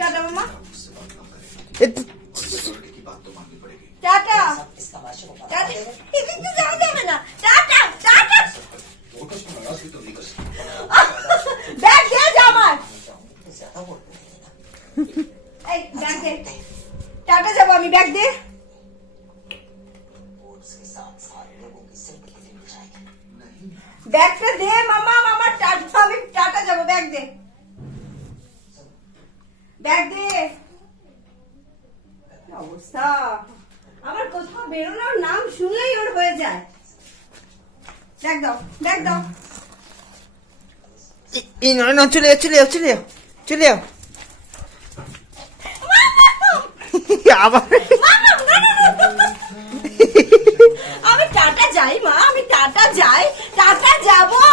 Tata মামা, tata tata, এদিকে যাওয়া যাবে না, টাটা টাটা। ব্যাগ দে জামার, এই ব্যাগ দে, টাটা যাবো আমি, ব্যাগ দে। ব্যাগটা দে মামা, মামার টাটা, আমি টাটা যাবো, ব্যাগ দে, ব্যাগ দে। অবস্থা আমার, কোথাও বেরোনোর নাম শুনলেই ওর হয়ে যায়। ব্যাগ দাও, ব্যাগ দাও। না, চলে যাও, চলে যাও, চলে যাও, চলে যাও। আবার আমি টাটা যাই মা, আমি টাটা যাই, টাটা যাবো।